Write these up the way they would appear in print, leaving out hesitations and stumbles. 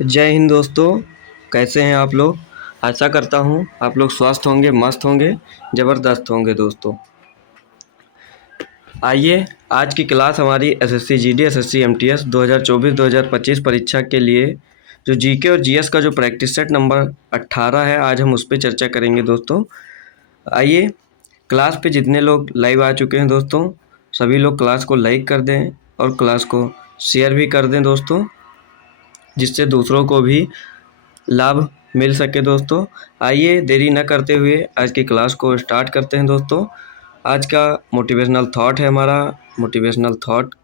जय हिंद दोस्तों। कैसे हैं आप लोग? आशा करता हूँ आप लोग स्वस्थ होंगे, मस्त होंगे, ज़बरदस्त होंगे दोस्तों। आइए, आज की क्लास हमारी एसएससी जीडी, एसएससी एमटीएस 2024-2025 परीक्षा के लिए जो जीके और जीएस का जो प्रैक्टिस सेट नंबर 18 है, आज हम उस पर चर्चा करेंगे दोस्तों। आइए, क्लास पे जितने लोग लाइव आ चुके हैं दोस्तों, सभी लोग क्लास को लाइक कर दें और क्लास को शेयर भी कर दें दोस्तों, जिससे दूसरों को भी लाभ मिल सके दोस्तों। आइए देरी न करते हुए आज की क्लास को स्टार्ट करते हैं दोस्तों। आज का मोटिवेशनल थॉट है हमारा। मोटिवेशनल थॉट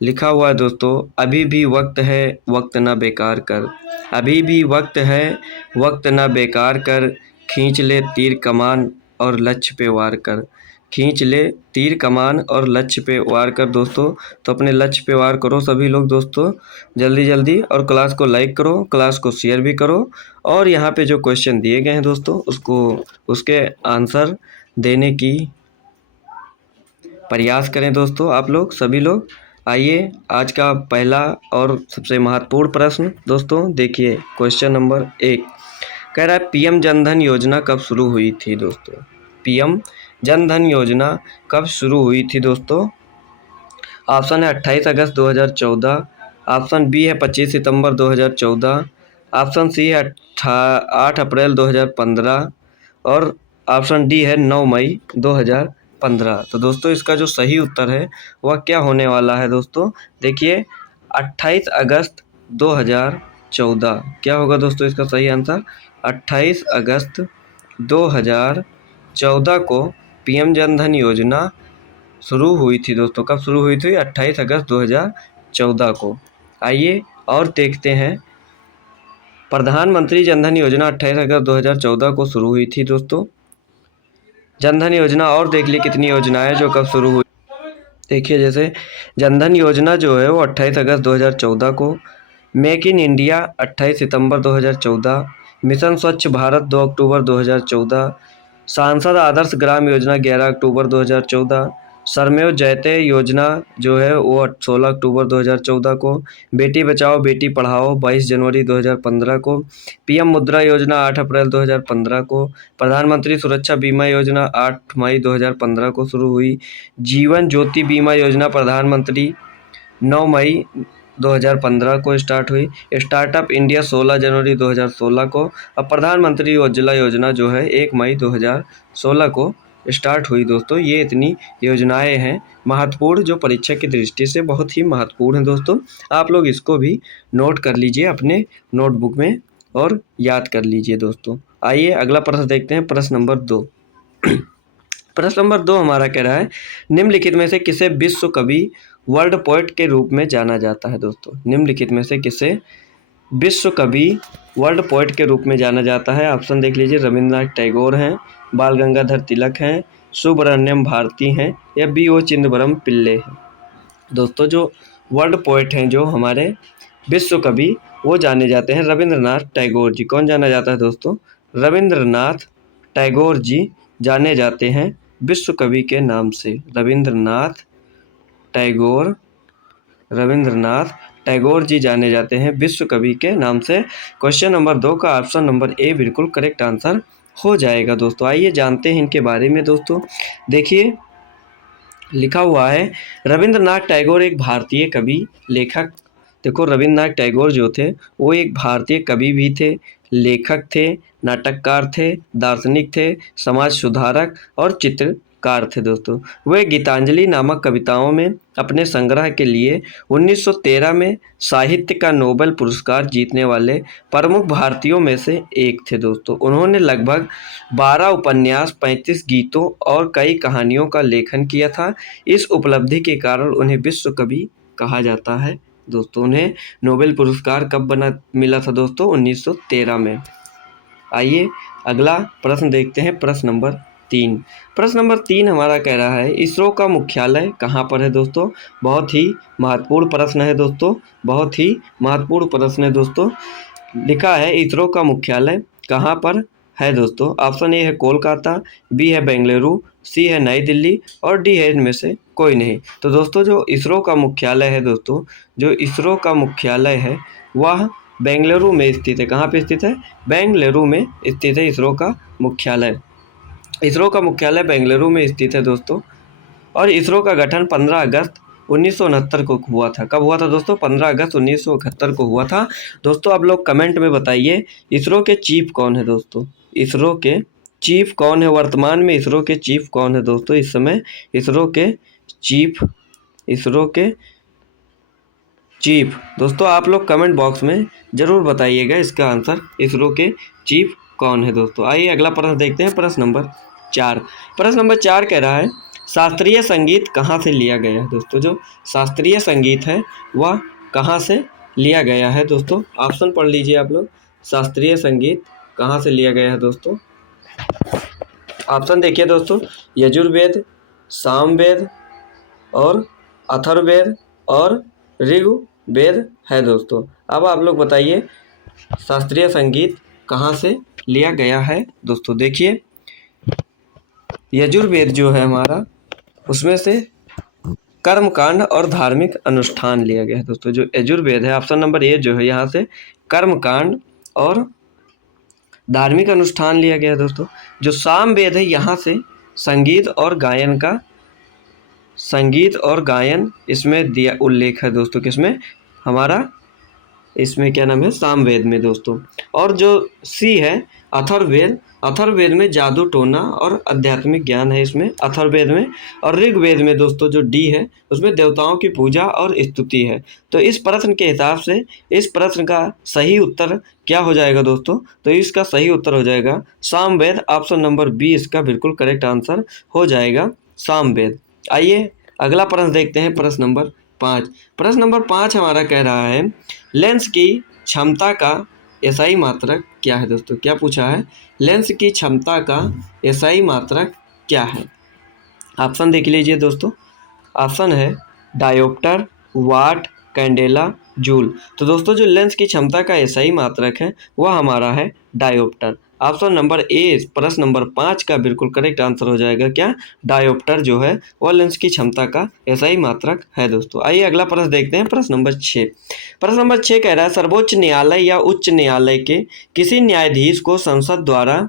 लिखा हुआ है दोस्तों, अभी भी वक्त है, वक्त ना बेकार कर। अभी भी वक्त है, वक्त ना बेकार कर। खींच ले तीर कमान और लक्ष्य पे वार कर। खींच ले तीर कमान और लक्ष्य पे वार कर दोस्तों। तो अपने लक्ष्य पे वार करो सभी लोग दोस्तों, जल्दी जल्दी। और क्लास को लाइक करो, क्लास को शेयर भी करो। और यहाँ पे जो क्वेश्चन दिए गए हैं दोस्तों, उसके आंसर देने की प्रयास करें दोस्तों आप लोग, सभी लोग। आइए, आज का पहला और सबसे महत्वपूर्ण प्रश्न दोस्तों देखिए। क्वेश्चन नंबर 1 कह रहा है, पीएम जनधन योजना कब शुरू हुई थी दोस्तों? पीएम जनधन योजना कब शुरू हुई थी दोस्तों? ऑप्शन है 28 अगस्त 2014, ऑप्शन बी है 25 सितंबर 2014, ऑप्शन सी है 8 अप्रैल 2015 और ऑप्शन डी है 9 मई 2015। तो दोस्तों इसका जो सही उत्तर है वह क्या होने वाला है दोस्तों? देखिए, 28 अगस्त 2014 क्या होगा दोस्तों इसका सही आंसर? 28 अगस्त 2014 को पीएम जनधन योजना शुरू हुई थी दोस्तों। कब शुरू हुई थी? 28 अगस्त 2014 को। आइए और देखते हैं, प्रधानमंत्री जनधन योजना 28 अगस्त 2014 को शुरू हुई थी दोस्तों। जनधन योजना और देख ली कितनी योजनाएं जो कब शुरू हुई। देखिए, जैसे जनधन योजना जो है वो 28 अगस्त 2014 को, make in India 28 September 2014, mission स्वच्छ भारत 2 अक्टूबर 2014, सांसद आदर्श ग्राम योजना 11 अक्टूबर 2014, श्रमेव जयते योजना जो है वो 16 अक्टूबर 2014 को, बेटी बचाओ बेटी पढ़ाओ 22 जनवरी 2015 को, पीएम मुद्रा योजना 8 अप्रैल 2015 को, प्रधानमंत्री सुरक्षा बीमा योजना 8 मई 2015 को शुरू हुई, जीवन ज्योति बीमा योजना प्रधानमंत्री 9 मई 2015 को स्टार्ट हुई, स्टार्टअप इंडिया 16 जनवरी 2016 को, और प्रधानमंत्री उज्ज्वला योजना जो है 1 मई 2016 को स्टार्ट हुई दोस्तों। ये इतनी योजनाएं हैं महत्वपूर्ण, जो परीक्षा की दृष्टि से बहुत ही महत्वपूर्ण है दोस्तों। आप लोग इसको भी नोट कर लीजिए अपने नोटबुक में और याद कर लीजिए दोस्तों। आइए अगला प्रश्न देखते हैं, प्रश्न नंबर 2। प्रश्न नंबर 2 हमारा कह रहा है, निम्नलिखित में से किसे विश्व कवि वर्ल्ड पोएट के रूप में जाना जाता है दोस्तों? निम्नलिखित में से किसे विश्व कवि वर्ल्ड पोएट के रूप में जाना जाता है? ऑप्शन देख लीजिए, रविंद्रनाथ टैगोर हैं, बाल गंगाधर तिलक हैं, सुब्रमण्यम भारती हैं या बी.ओ. चिदम्बरम पिल्ले हैं। दोस्तों जो वर्ल्ड पोएट हैं, जो हमारे विश्व कवि, वो जाने जाते हैं रविंद्रनाथ टैगोर जी। कौन जाना जाता है दोस्तों? रविंद्रनाथ टैगोर जी जाने जाते हैं विश्व कवि के नाम से। रविंद्रनाथ टैगोर जी जाने जाते हैं विश्व कवि के नाम से। क्वेश्चन नंबर 2 का ऑप्शन नंबर ए बिल्कुल करेक्ट आंसर हो जाएगा दोस्तों। आइए जानते हैं इनके बारे में दोस्तों। देखिए, लिखा हुआ है, रविंद्रनाथ टैगोर एक भारतीय कवि लेखक। देखो, रविंद्रनाथ टैगोर जो थे वो एक भारतीय कवि भी थे, लेखक थे, नाटककार थे, दार्शनिक थे, समाज सुधारक और चित्रकार थे दोस्तों। वे गीतांजलि नामक कविताओं में अपने संग्रह के लिए 1913 में साहित्य का नोबेल पुरस्कार जीतने वाले प्रमुख भारतीयों में से एक थे दोस्तों। उन्होंने लगभग 12 उपन्यास, 35 गीतों और कई कहानियों का लेखन किया था। इस उपलब्धि के कारण उन्हें विश्व कवि कहा जाता है दोस्तों। उन्हें नोबेल पुरस्कार कब मिला था दोस्तों? 1913 में। आइए अगला प्रश्न देखते हैं, प्रश्न नंबर 3। प्रश्न नंबर 3 हमारा कह रहा है, इसरो का मुख्यालय कहाँ पर है दोस्तों? बहुत ही महत्वपूर्ण प्रश्न है दोस्तों, बहुत ही महत्वपूर्ण प्रश्न है दोस्तों। लिखा है, इसरो का मुख्यालय कहाँ पर है दोस्तों? ऑप्शन ए है कोलकाता, बी है बेंगलुरु, सी है नई दिल्ली और डी है इनमें से कोई नहीं। तो दोस्तों जो इसरो का मुख्यालय है दोस्तों, जो इसरो का मुख्यालय है वह बेंगलुरु में स्थित है। कहाँ पे स्थित है? बेंगलुरु में स्थित है इसरो का मुख्यालय। इसरो का मुख्यालय बेंगलुरु में स्थित है दोस्तों। और इसरो का गठन 15 अगस्त 1969 को हुआ था। कब हुआ था दोस्तों? 15 अगस्त 1971 को हुआ था। दोस्तों आप लोग कमेंट में बताइए इसरो के चीफ कौन है दोस्तों? इसरो के चीफ कौन है? वर्तमान में इसरो के चीफ कौन है दोस्तों? इस समय इसरो के चीफ दोस्तों आप लोग कमेंट बॉक्स में ज़रूर बताइएगा इसका आंसर इसरो के चीफ कौन है दोस्तों। आइए अगला प्रश्न देखते हैं, प्रश्न नंबर 4। प्रश्न नंबर 4 कह रहा है शास्त्रीय संगीत कहाँ से लिया गया है दोस्तों? जो शास्त्रीय संगीत है वह कहाँ से लिया गया है दोस्तों? ऑप्शन पढ़ लीजिए आप लोग। शास्त्रीय संगीत कहाँ से लिया गया है दोस्तों? ऑप्शन देखिए दोस्तों, यजुर्वेद, सामवेद और अथर्ववेद और ऋग्वेद है दोस्तों। अब आप लोग बताइए शास्त्रीय संगीत कहाँ से लिया गया है दोस्तों? देखिए यजुर्वेद जो है हमारा, उसमें से कर्मकांड और धार्मिक अनुष्ठान लिया गया है दोस्तों। जो यजुर्वेद है ऑप्शन नंबर ए जो है, यहाँ से कर्मकांड और धार्मिक अनुष्ठान लिया गया है दोस्तों। जो सामवेद है यहाँ से संगीत और गायन इसमें दिया उल्लेख है दोस्तों। किसमें? हमारा इसमें क्या नाम है? सामवेद में दोस्तों। और जो सी है अथर्ववेद में जादू टोना और आध्यात्मिक ज्ञान है इसमें अथर्ववेद में। और ऋग्वेद में दोस्तों जो डी है उसमें देवताओं की पूजा और स्तुति है। तो इस प्रश्न के हिसाब से इस प्रश्न का सही उत्तर क्या हो जाएगा दोस्तों? तो इसका सही उत्तर हो जाएगा सामवेद। ऑप्शन नंबर बी इसका बिल्कुल करेक्ट आंसर हो जाएगा, सामवेद। आइए अगला प्रश्न देखते हैं, प्रश्न नंबर 5। प्रश्न नंबर 5 हमारा कह रहा है लेंस की क्षमता का एसआई मात्रक क्या है दोस्तों? क्या पूछा है? लेंस की क्षमता का एसआई मात्रक क्या है? ऑप्शन देख लीजिए दोस्तों। ऑप्शन है डायोप्टर, वाट, कैंडेला, जूल। तो दोस्तों जो लेंस की क्षमता का एसआई मात्रक है वह हमारा है डायोप्टर। ऑप्शन नंबर ए प्रश्न नंबर 5 का बिल्कुल करेक्ट आंसर हो जाएगा क्या? डायोप्टर जो है वह लेंस की क्षमता का एसआई मात्रक है दोस्तों। आइए अगला प्रश्न देखते हैं, प्रश्न नंबर 6। प्रश्न नंबर 6 कह रहा है सर्वोच्च न्यायालय या उच्च न्यायालय के किसी न्यायाधीश को संसद द्वारा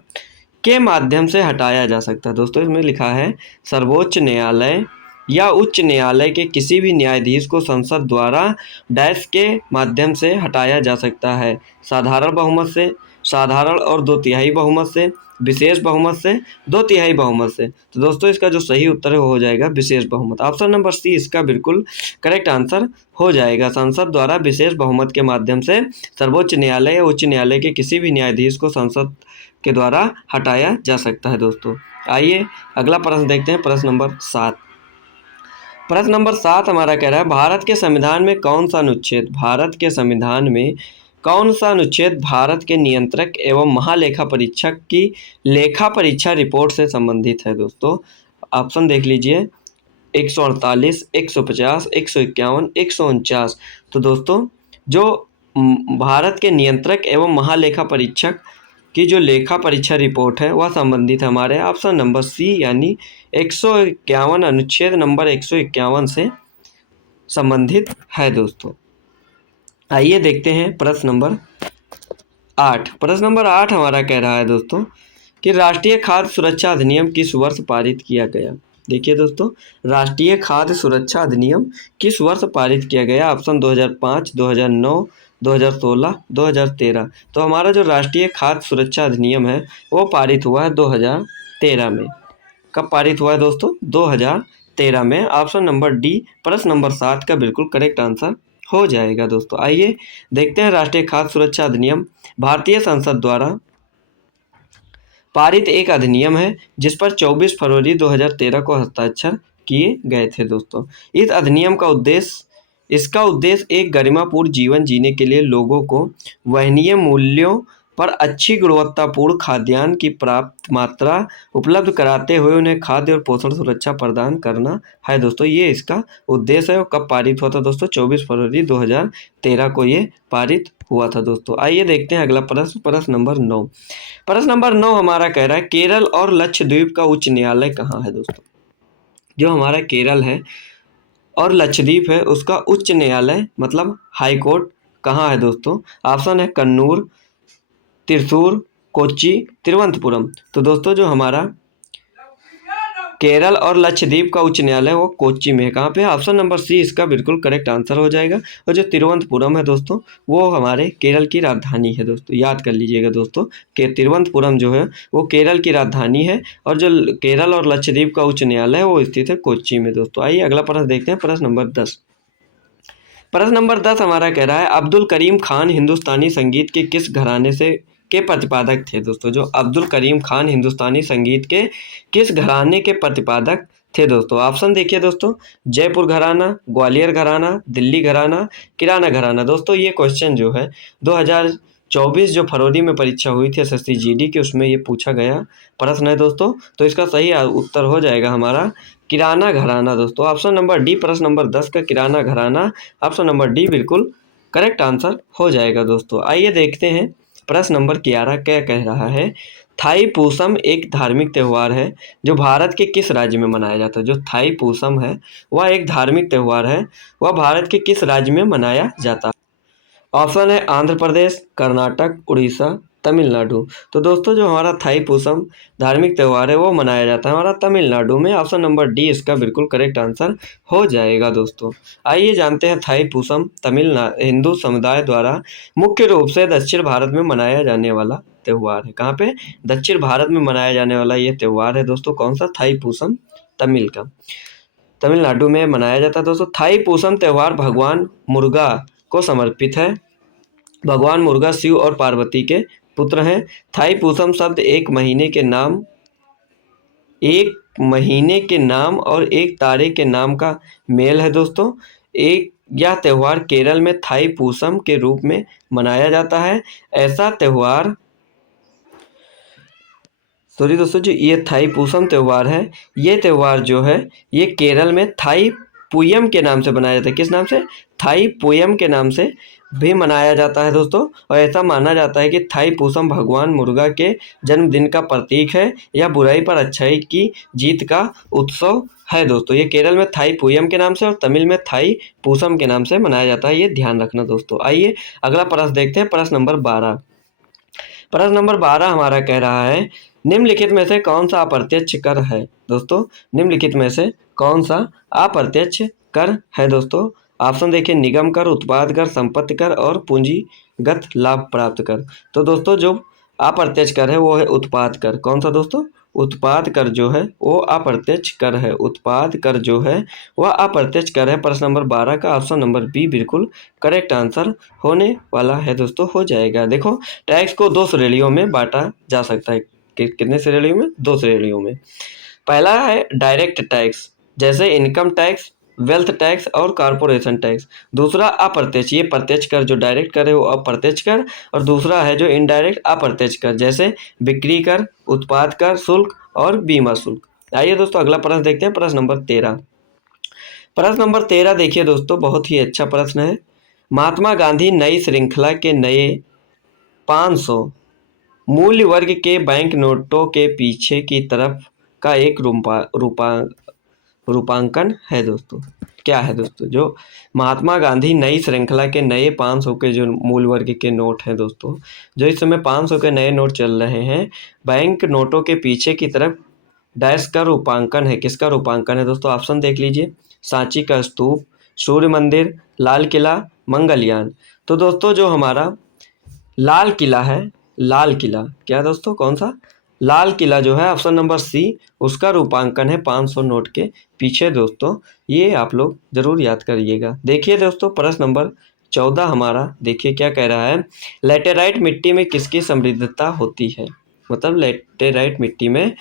के माध्यम से हटाया जा सकता है दोस्तों। इसमें लिखा है सर्वोच्च न्यायालय या उच्च न्यायालय के किसी भी न्यायाधीश को संसद द्वारा डैश के माध्यम से हटाया जा सकता है। साधारण बहुमत से, साधारण और 2/3 बहुमत से, विशेष बहुमत से, 2/3 बहुमत से। तो दोस्तों इसका जो सही उत्तर है वो हो जाएगा विशेष बहुमत। ऑप्शन नंबर सी इसका बिल्कुल करेक्ट आंसर हो जाएगा। संसद द्वारा विशेष बहुमत के माध्यम से सर्वोच्च न्यायालय या उच्च न्यायालय के किसी भी न्यायाधीश को संसद के द्वारा हटाया जा सकता है दोस्तों। आइए अगला प्रश्न देखते हैं, प्रश्न नंबर 7। प्रश्न नंबर 7 हमारा कह रहा है भारत के संविधान में कौन सा अनुच्छेद भारत के नियंत्रक एवं महालेखा परीक्षक की लेखा परीक्षा रिपोर्ट से संबंधित है दोस्तों? ऑप्शन देख लीजिए 148, 150, 151, 149। तो दोस्तों जो भारत के नियंत्रक एवं महालेखा परीक्षक की जो लेखा परीक्षा रिपोर्ट है वह संबंधित हमारे ऑप्शन नंबर सी यानी 151 अनुच्छेद नंबर 151 से संबंधित है दोस्तों। आइए देखते हैं प्रश्न नंबर 8। प्रश्न नंबर 8 हमारा कह रहा है दोस्तों कि राष्ट्रीय खाद्य सुरक्षा अधिनियम किस वर्ष पारित किया गया? देखिए दोस्तों राष्ट्रीय खाद्य सुरक्षा अधिनियम किस वर्ष पारित किया गया? ऑप्शन 2005, 2009, 2016, 2013। तो हमारा जो राष्ट्रीय खाद्य सुरक्षा अधिनियम है वो पारित हुआ है 2013 में। कब पारित हुआ है दोस्तों? 2013 में। ऑप्शन नंबर डी प्रश्न नंबर 7 का बिल्कुल करेक्ट आंसर हो जाएगा दोस्तों। आइए देखते हैं राष्ट्रीय खाद्य सुरक्षा अधिनियम भारतीय संसद द्वारा पारित एक अधिनियम है जिस पर 24 फरवरी 2013 को हस्ताक्षर किए गए थे दोस्तों। इस अधिनियम का उद्देश्य एक गरिमापूर्ण जीवन जीने के लिए लोगों को वहनीय मूल्यों पर अच्छी गुणवत्तापूर्ण खाद्यान्न की प्राप्त मात्रा उपलब्ध कराते हुए उन्हें खाद्य और पोषण सुरक्षा प्रदान करना है दोस्तों। ये इसका उद्देश्य है। और कब पारित हुआ था दोस्तों? 24 फरवरी 2013 को ये पारित हुआ था दोस्तों। आइए देखते हैं अगला प्रश्न, प्रश्न नंबर 9। प्रश्न नंबर 9 हमारा कह रहा है केरल और लक्षद्वीप का उच्च न्यायालय कहाँ है दोस्तों? जो हमारा केरल है और लक्षद्वीप है उसका उच्च न्यायालय मतलब हाई कोर्ट कहाँ है दोस्तों? ऑप्शन है कन्नूर, त्रिशूर, कोच्चि, तिरुवनंतपुरम। तो दोस्तों जो हमारा केरल और लक्षद्वीप का उच्च न्यायालय वो कोच्चि में है। कहाँ पे? ऑप्शन नंबर सी इसका बिल्कुल करेक्ट आंसर हो जाएगा। और जो तिरुवनंतपुरम है दोस्तों वो हमारे केरल की राजधानी है दोस्तों, याद कर लीजिएगा दोस्तों कि तिरुवनंतपुरम जो है वो केरल की राजधानी है और जो केरल और लक्षद्वीप का उच्च न्यायालय है वो स्थित है कोच्चि में दोस्तों। आइए अगला प्रश्न देखते हैं, प्रश्न नंबर 10। प्रश्न नंबर 10 हमारा कह रहा है अब्दुल करीम खान हिंदुस्तानी संगीत के किस घराने से के प्रतिपादक थे दोस्तों? जो अब्दुल करीम खान हिंदुस्तानी संगीत के किस घराने के प्रतिपादक थे दोस्तों? ऑप्शन देखिए दोस्तों, जयपुर घराना, ग्वालियर घराना, दिल्ली घराना, किराना घराना। दोस्तों ये क्वेश्चन जो है 2024 जो फरवरी में परीक्षा हुई थी एसएससी जीडी की, उसमें ये पूछा गया प्रश्न है दोस्तों। तो इसका सही उत्तर हो जाएगा हमारा किराना घराना दोस्तों। ऑप्शन नंबर डी, प्रश्न नंबर 10 का किराना घराना, ऑप्शन नंबर डी बिल्कुल करेक्ट आंसर हो जाएगा दोस्तों। आइए देखते हैं प्रश्न नंबर 11 क्या कह रहा है। थाई पूसम एक धार्मिक त्यौहार है जो भारत के किस राज्य में मनाया जाता है? जो थाई पूसम है वह एक धार्मिक त्यौहार है, वह भारत के किस राज्य में मनाया जाता है? ऑप्शन है आंध्र प्रदेश, कर्नाटक, उड़ीसा, तमिलनाडु। तो दोस्तों जो हमारा थाई पूसम धार्मिक त्यौहार है वो मनाया जाता है हमारा तमिलनाडु में। ऑप्शन नंबर डी इसका बिल्कुल करेक्ट आंसर हो जाएगा दोस्तों। आइए जानते हैं थाई पूसम तमिलनाडु हिंदू समुदाय द्वारा मुख्य रूप से दक्षिण भारत में मनाया जाने वाला त्यौहार है। कहाँ पे? दक्षिण भारत में मनाया जाने वाला ये त्यौहार है दोस्तों। कौन सा? थाई पूसम तमिलनाडु में मनाया जाता है दोस्तों। थाई पूसम त्यौहार भगवान मुर्गा को समर्पित है। भगवान मुर्गा शिव और पार्वती के पुत्र हैं। थाई पूसम शब्द एक महीने के नाम और एक तारे के नाम का मेल है दोस्तों। यह त्यौहार केरल में थाई पूसम के रूप में मनाया जाता है। ऐसा त्यौहार दोस्तों जो ये थाई पूसम त्यौहार है, ये त्यौहार जो है ये केरल में थाई पुयम के नाम से मनाया जाता है। किस नाम से? थाई पुयम के नाम से भी मनाया जाता है दोस्तों। और ऐसा माना जाता है कि थाई पूसम भगवान मुर्गा के जन्मदिन का प्रतीक है। यह बुराई पर अच्छाई की जीत का उत्सव है दोस्तों। ये केरल में थाई पुयम के नाम से और तमिल में थाई पूसम के नाम से मनाया जाता है, ये ध्यान रखना दोस्तों। आइए अगला प्रश्न देखते हैं, प्रश्न नंबर 12। प्रश्न नंबर 12 हमारा कह रहा है निम्नलिखित में से कौन सा अप्रत्यक्ष कर है दोस्तों? निम्नलिखित में से कौन सा अप्रत्यक्ष कर है दोस्तों? ऑप्शन देखिए, निगम कर, उत्पाद कर, संपत्ति कर और पूंजीगत लाभ प्राप्त कर। तो दोस्तों जो अप्रत्यक्ष कर है वो है उत्पाद कर। कौन सा दोस्तों? उत्पाद कर जो है वो अप्रत्यक्ष कर है। उत्पाद कर जो है वह अप्रत्यक्ष कर है। प्रश्न नंबर 12 का ऑप्शन नंबर बी बिल्कुल करेक्ट आंसर होने वाला है दोस्तों, हो जाएगा। देखो टैक्स को 2 श्रेणियों में बांटा जा सकता है। कितने श्रेणियों में? 2 श्रेणियों में। पहला है डायरेक्ट टैक्स, जैसे इनकम टैक्स, वेल्थ टैक्स और कॉरपोरेशन टैक्स। दूसरा अप्रत्यक्ष, ये प्रत्यक्ष कर जो डायरेक्ट कर है वो अप्रत्यक्ष कर, और दूसरा है जो इनडायरेक्ट अप्रत्यक्ष कर, जैसे बिक्री कर, उत्पाद कर, शुल्क और बीमा शुल्क। आइए दोस्तों अगला प्रश्न देखते हैं, प्रश्न नंबर 13। प्रश्न नंबर 13 देखिए दोस्तों, बहुत ही अच्छा प्रश्न है। महात्मा गांधी नई श्रृंखला के नए 500 मूल्य वर्ग के बैंक नोटों के पीछे की तरफ का एक रूपांकन है दोस्तों। क्या है दोस्तों? जो महात्मा गांधी नई श्रृंखला के नए 500 के जो मूल वर्ग के नोट हैं दोस्तों, जो इस समय 500 के नए नोट चल रहे हैं, बैंक नोटों के पीछे की तरफ डैश का रूपांकन है। किसका रूपांकन है दोस्तों? ऑप्शन देख लीजिए, सांची का स्तूप, सूर्य मंदिर, लाल किला, मंगलयान। तो दोस्तों जो हमारा लाल किला है, लाल किला क्या दोस्तों? कौन सा? लाल किला जो है ऑप्शन नंबर सी, उसका रूपांकन है 500 नोट के पीछे दोस्तों। ये आप लोग जरूर याद करिएगा। देखिए दोस्तों प्रश्न नंबर 14 हमारा देखिए क्या कह रहा है। लैटेराइट मिट्टी में किसकी समृद्धता होती है? मतलब लैटेराइट मिट्टी में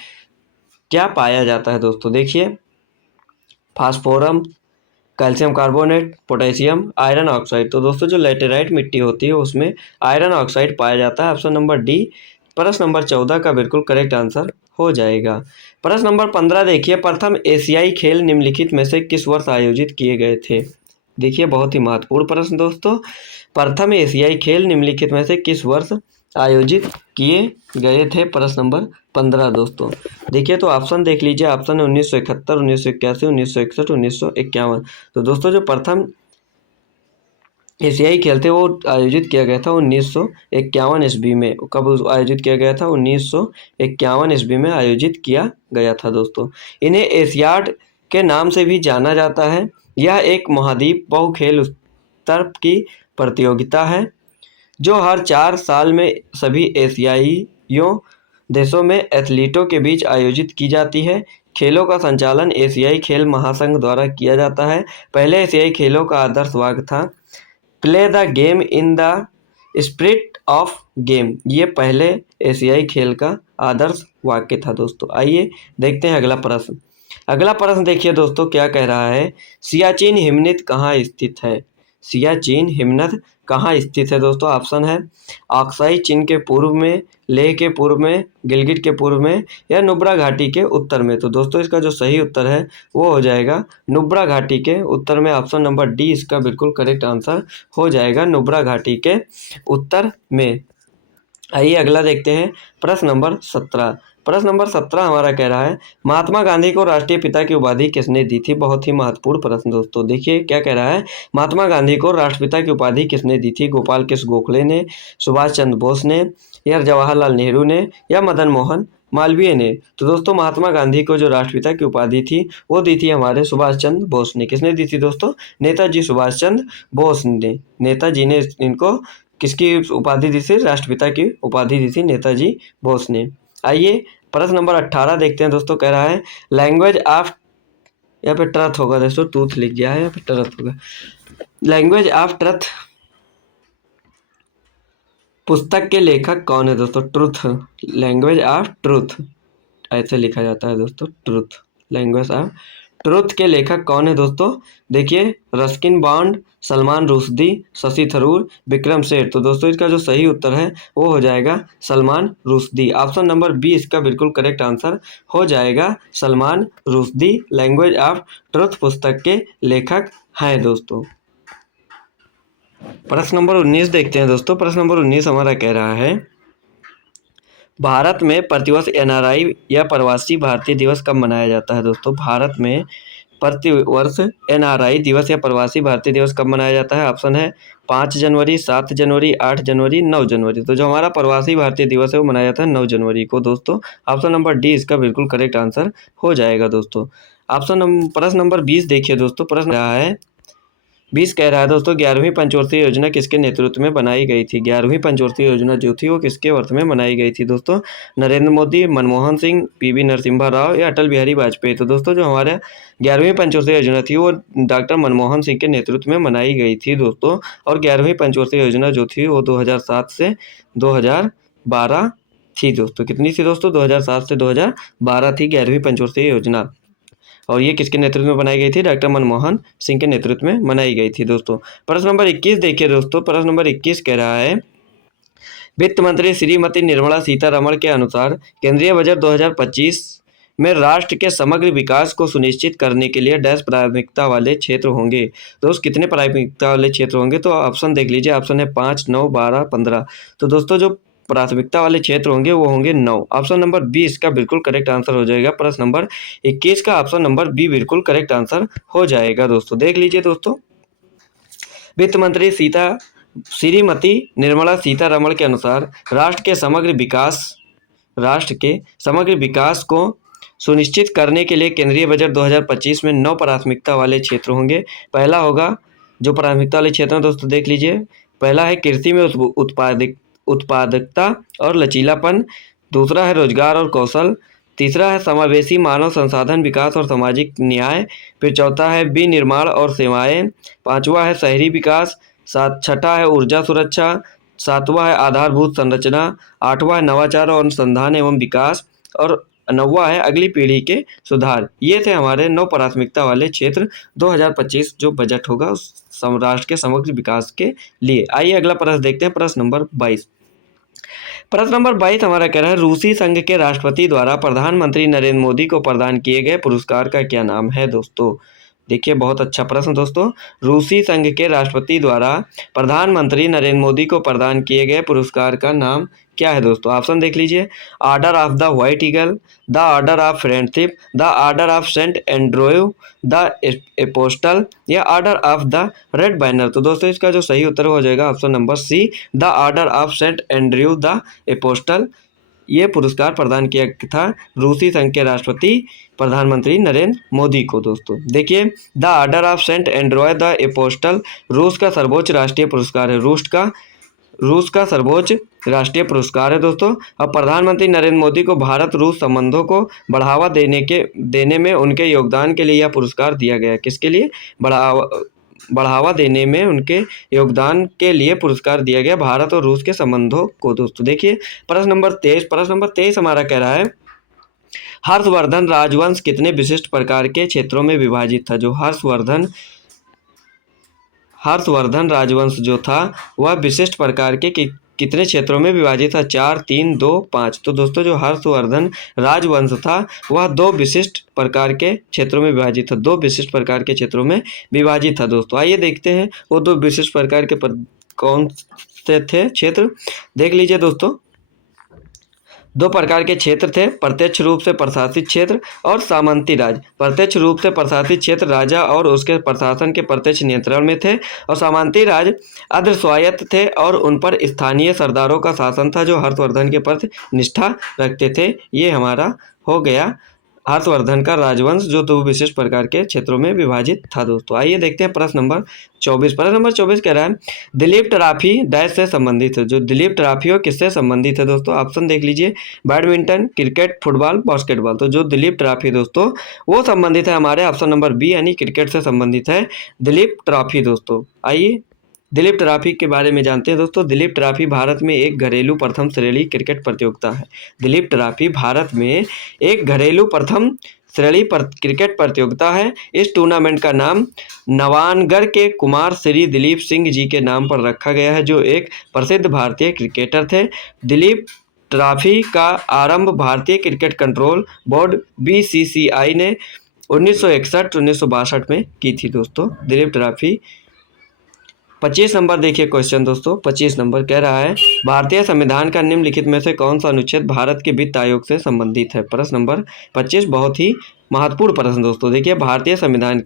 क्या पाया जाता है दोस्तों? देखिए phosphorus, calcium carbonate, potassium, iron oxide. तो दोस्तों जो लैटेराइट मिट्टी होती है उसमें आयरन ऑक्साइड पाया जाता है। ऑप्शन नंबर डी प्रश्न नंबर 14 का बिल्कुल करेक्ट आंसर हो जाएगा। प्रश्न नंबर 15 देखिए, प्रथम एशियाई खेल निम्नलिखित में से किस वर्ष आयोजित किए गए थे? देखिए बहुत ही महत्वपूर्ण प्रश्न दोस्तों, प्रथम एशियाई खेल निम्नलिखित में से किस वर्ष आयोजित किए गए थे? प्रश्न नंबर 15 दोस्तों। देखिए तो ऑप्शन देख लीजिए, ऑप्शन है 1971, 1981, 1961, 1951। तो दोस्तों जो प्रथम एशियाई खेल थे वो आयोजित किया गया था 1951 ईस्वी में। कब आयोजित किया गया था? 1951 ईस्वी में आयोजित किया गया था दोस्तों। इन्हें एशियाड के नाम से भी जाना जाता है। यह एक महाद्वीप बहु खेल स्तर की प्रतियोगिता है जो हर 4 साल में सभी एशियाइयों देशों में एथलीटों के बीच आयोजित की जाती है। खेलों का संचालन एशियाई खेल महासंघ द्वारा किया जाता है। पहले एशियाई खेलों का आदर्श वाक्य था play the game in the spirit of game. ये पहले एशियाई खेल का आदर्श वाक्य था दोस्तों। आइए देखते हैं अगला प्रश्न। अगला प्रश्न देखिए दोस्तों क्या कह रहा है, सियाचिन हिमनद कहाँ स्थित है? सियाचिन हिमनद कहाँ स्थित है दोस्तों? ऑप्शन है अक्साई चीन के पूर्व में, लेह के पूर्व में, गिलगिट के पूर्व में या नुब्रा घाटी के उत्तर में। तो दोस्तों इसका जो सही उत्तर है वो हो जाएगा नुब्रा घाटी के उत्तर में। ऑप्शन नंबर डी इसका बिल्कुल करेक्ट आंसर हो जाएगा, नुब्रा घाटी के उत्तर में। आइए अगला देखते हैं प्रश्न नंबर 17। प्रश्न नंबर 17 हमारा कह रहा है महात्मा गांधी को राष्ट्रीय पिता की उपाधि किसने दी थी? बहुत ही महत्वपूर्ण प्रश्न दोस्तों। देखिए क्या कह रहा है, महात्मा गांधी को राष्ट्रपिता की उपाधि किसने दी थी? गोपाल कृष्ण गोखले ने, सुभाष चंद्र बोस ने, या जवाहरलाल नेहरू ने, या मदन मोहन मालवीय ने। तो दोस्तों महात्मा गांधी को जो राष्ट्रपिता की उपाधि थी वो दी थी हमारे सुभाष चंद्र बोस ने। किसने दी थी दोस्तों? नेताजी सुभाष चंद्र बोस ने। नेताजी ने इनको किसकी उपाधि दी थी? राष्ट्रपिता की उपाधि दी थी नेताजी बोस ने। आइए प्रश्न नंबर 18 देखते हैं दोस्तों। कह रहा है लैंग्वेज ऑफ, यहाँ पे ट्रथ होगा दोस्तों, ट्रूथ लिख गया है, यहाँ पे ट्रथ होगा। लैंग्वेज ऑफ ट्रथ पुस्तक के लेखक कौन है दोस्तों? ट्रुथ, लैंग्वेज ऑफ ट्रुथ ऐसे लिखा जाता है दोस्तों, ट्रुथ। लैंग्वेज ऑफ ट्रुथ के लेखक कौन है दोस्तों? देखिए रस्किन बॉन्ड, सलमान रुश्दी, शशि थरूर, विक्रम सेठ। तो दोस्तों इसका जो सही उत्तर है वो हो जाएगा Salman Rushdie. Option number B इसका बिल्कुल करेक्ट आंसर हो जाएगा, Salman Rushdie language of truth पुस्तक के लेखक हैं दोस्तों। प्रश्न नंबर 19 देखते हैं दोस्तों। प्रश्न नंबर 19 हमारा कह रहा है भारत में प्रतिवर्ष एनआरआई या प्रवासी भारतीय दिवस कब मनाया जाता है दोस्तों? भारत में प्रतिवर्ष एनआरआई दिवस या प्रवासी भारतीय दिवस कब मनाया जाता है? ऑप्शन है 5 जनवरी, 7 जनवरी, 8 जनवरी, 9 जनवरी। तो जो हमारा प्रवासी भारतीय दिवस है वो मनाया जाता है 9 जनवरी को दोस्तों। ऑप्शन नंबर डी इसका बिल्कुल करेक्ट आंसर हो जाएगा दोस्तों। प्रश्न नंबर 20 देखिए दोस्तों। प्रश्न रहा है 20 कह रहा है दोस्तों 11वीं पंचवर्षीय योजना किसके नेतृत्व में बनाई गई थी? 11वीं पंचवर्षीय योजना जो थी वो किसके वर्ष में बनाई गई थी दोस्तों? नरेंद्र मोदी, मनमोहन सिंह, पीवी नरसिम्हा राव या अटल बिहारी वाजपेयी। तो दोस्तों जो हमारे 11वीं पंचवर्षीय योजना थी वो डॉक्टर मनमोहन सिंह के नेतृत्व में बनाई गई थी दोस्तों। और 11वीं पंचवर्षीय योजना जो थी वो 2007 से 2012 थी दोस्तों। कितनी थी दोस्तों? 2007 से 2012 थी 11वीं पंचवर्षीय योजना। और ये किसके नेतृत्व में बनाई गई थी? डॉक्टर मनमोहन सिंह के नेतृत्व में बनाई गई थी दोस्तों। प्रश्न नंबर 21 देखिए दोस्तों। प्रश्न नंबर 21 कह रहा है वित्त मंत्री श्रीमती निर्मला सीतारमण के अनुसार केंद्रीय बजट 2025 में राष्ट्र के समग्र विकास को सुनिश्चित करने के लिए डैश प्राथमिकता वाले क्षेत्र होंगे। दोस्त कितने प्राथमिकता वाले क्षेत्र होंगे? तो ऑप्शन देख लीजिए। ऑप्शन है 5, 9, 12, 15। तो दोस्तों जो प्राथमिकता वाले क्षेत्र होंगे वो होंगे 9। ऑप्शन नंबर बी इसका बिल्कुल करेक्ट आंसर हो जाएगा। प्रश्न नंबर 21 का ऑप्शन नंबर बी बिल्कुल करेक्ट आंसर हो जाएगा दोस्तों। देख लीजिए दोस्तों, वित्त मंत्री श्रीमती निर्मला सीतारमण के अनुसार राष्ट्र के समग्र विकास को सुनिश्चित करने के लिए केंद्रीय बजट 2025 में 9 प्राथमिकता वाले क्षेत्र होंगे। पहला होगा जो प्राथमिकता वाले क्षेत्र हैं दोस्तों देख लीजिए। पहला है कृषि में उत्पादकता और लचीलापन। दूसरा है रोजगार और कौशल। तीसरा है समावेशी मानव संसाधन विकास और सामाजिक न्याय। फिर चौथा है विनिर्माण और सेवाएं। पांचवा है शहरी विकास। छठा है ऊर्जा सुरक्षा। सातवां है आधारभूत संरचना। आठवां है नवाचार और अनुसंधान एवं विकास। और 9वां है अगली पीढ़ी के सुधार। ये थे हमारे 9 प्राथमिकता वाले क्षेत्र 2025 जो बजट होगा उस राष्ट्र के समग्र विकास के लिए। आइए अगला प्रश्न देखते हैं। प्रश्न नंबर 22। प्रश्न नंबर 22 हमारा कह रहा है रूसी संघ के राष्ट्रपति द्वारा प्रधानमंत्री नरेंद्र मोदी को प्रदान किए गए पुरस्कार का क्या नाम है दोस्तों? देखिए बहुत अच्छा प्रश्न दोस्तों। रूसी संघ के राष्ट्रपति द्वारा प्रधानमंत्री नरेंद्र मोदी को प्रदान किए गए पुरस्कार का नाम क्या है दोस्तों? ऑप्शन देख लीजिए। Order of the white eagle, the order of friendship, the order of Saint Andrew the apostle या order of the red banner. तो दोस्तों इसका जो सही उत्तर हो जाएगा option number C, the order of Saint Andrew the apostle. ये पुरस्कार प्रदान किया था रूसी संघ के राष्ट्रपति प्रधानमंत्री नरेंद्र मोदी को दोस्तों। देखिए the order of Saint Andrew the apostle रूस का सर्वोच्च राष्ट्रीय पुरस्कार है। रूस का सर्वोच्च राष्ट्रीय पुरस्कार है दोस्तों। अब प्रधानमंत्री नरेंद्र मोदी को भारत रूस संबंधों को बढ़ावा देने में उनके योगदान के लिए यह पुरस्कार दिया गया। किसके लिए? बढ़ावा देने में उनके योगदान के लिए पुरस्कार दिया गया भारत और रूस के संबंधों को दोस्तों। देखिए प्रश्न नंबर 23 हमारा कह रहा है हर्षवर्धन राजवंश कितने विशिष्ट प्रकार के क्षेत्रों में विभाजित था? जो हर्षवर्धन राजवंश जो था वह विशिष्ट प्रकार के कितने क्षेत्रों में विभाजित था? 4, 3, 2, 5। तो दोस्तों जो हर्षवर्धन राजवंश था वह 2 विशिष्ट प्रकार के क्षेत्रों में विभाजित था। 2 विशिष्ट प्रकार के क्षेत्रों में विभाजित था दोस्तों। आइए देखते हैं वो 2 विशिष्ट प्रकार के कौन से थे क्षेत्र। देख लीजिए दोस्तों 2 प्रकार के क्षेत्र थे, प्रत्यक्ष रूप से प्रशासित क्षेत्र और सामंती राज। प्रत्यक्ष रूप से प्रशासित क्षेत्र राजा और उसके प्रशासन के प्रत्यक्ष नियंत्रण में थे और सामंती राज अर्ध स्वायत्त थे और उन पर स्थानीय सरदारों का शासन था जो हर्षवर्धन के प्रति निष्ठा रखते थे। ये हमारा हो गया हर्षवर्धन का राजवंश जो 2 विशिष्ट प्रकार के क्षेत्रों में विभाजित था दोस्तों। आइए देखते हैं प्रश्न नंबर 24। प्रश्न नंबर 24 कह रहा है दिलीप ट्रॉफी डैश से संबंधित है। जो दिलीप ट्रॉफी हो किससे संबंधित है दोस्तों? ऑप्शन देख लीजिए। Badminton, cricket, football, basketball. तो जो दिलीप ट्रॉफी दोस्तों वो संबंधित है हमारे ऑप्शन नंबर बी यानी क्रिकेट से संबंधित है दिलीप ट्रॉफी दोस्तों। आइए दिलीप ट्रॉफी के बारे में जानते हैं दोस्तों। दिलीप ट्रॉफी भारत में एक घरेलू प्रथम श्रेणी क्रिकेट प्रतियोगिता है। दिलीप ट्रॉफी भारत में एक घरेलू प्रथम श्रेणी क्रिकेट प्रतियोगिता है। इस टूर्नामेंट का नाम नवानगढ़ के कुमार श्री दिलीप सिंह जी के नाम पर रखा गया है जो एक प्रसिद्ध भारतीय क्रिकेटर थे। दिलीप ट्रॉफी का आरंभ भारतीय क्रिकेट कंट्रोल बोर्ड BCCI ने 1961-1962 में की थी दोस्तों। दिलीप ट्रॉफी 25 नंबर देखिए क्वेश्चन दोस्तों। 25 नंबर कह रहा है भारतीय संविधान का निम्नलिखित में से कौन सा अनुच्छेद भारत के वित्त आयोग से संबंधित है? प्रश्न नंबर 25 बहुत ही महत्वपूर्ण प्रश्न दोस्तों। देखिए भारतीय संविधान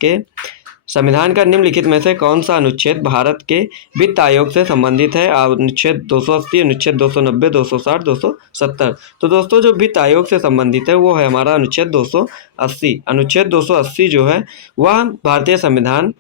का निम्नलिखित में से कौन सा अनुच्छेद भारत के वित्त आयोग से संबंधित है? अनुच्छेद 280, अनुच्छेद 290, 260, 270। तो दोस्तों जो वित्त आयोग से संबंधित है वो है हमारा अनुच्छेद 280। अनुच्छेद 280 जो है वह भारतीय संविधान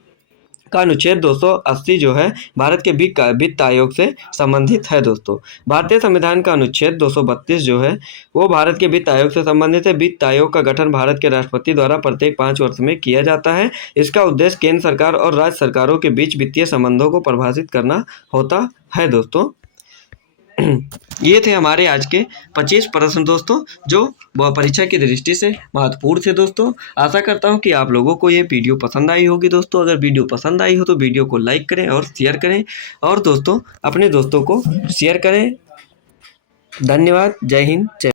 का अनुच्छेद 280 जो है भारत के वित्त आयोग से संबंधित है दोस्तों। भारतीय संविधान का अनुच्छेद 232 जो है वो भारत के वित्त आयोग से संबंधित है। वित्त आयोग का गठन भारत के राष्ट्रपति द्वारा प्रत्येक 5 वर्ष में किया जाता है। इसका उद्देश्य केंद्र सरकार और राज्य सरकारों के बीच वित्तीय संबंधों को परिभाषित करना होता है दोस्तों। ये थे हमारे आज के 25 प्रश्न दोस्तों जो परीक्षा की दृष्टि से महत्वपूर्ण थे दोस्तों। आशा करता हूँ कि आप लोगों को ये वीडियो पसंद आई होगी दोस्तों। अगर वीडियो पसंद आई हो तो वीडियो को लाइक करें और शेयर करें और दोस्तों अपने दोस्तों को शेयर करें। धन्यवाद। जय हिंद। जय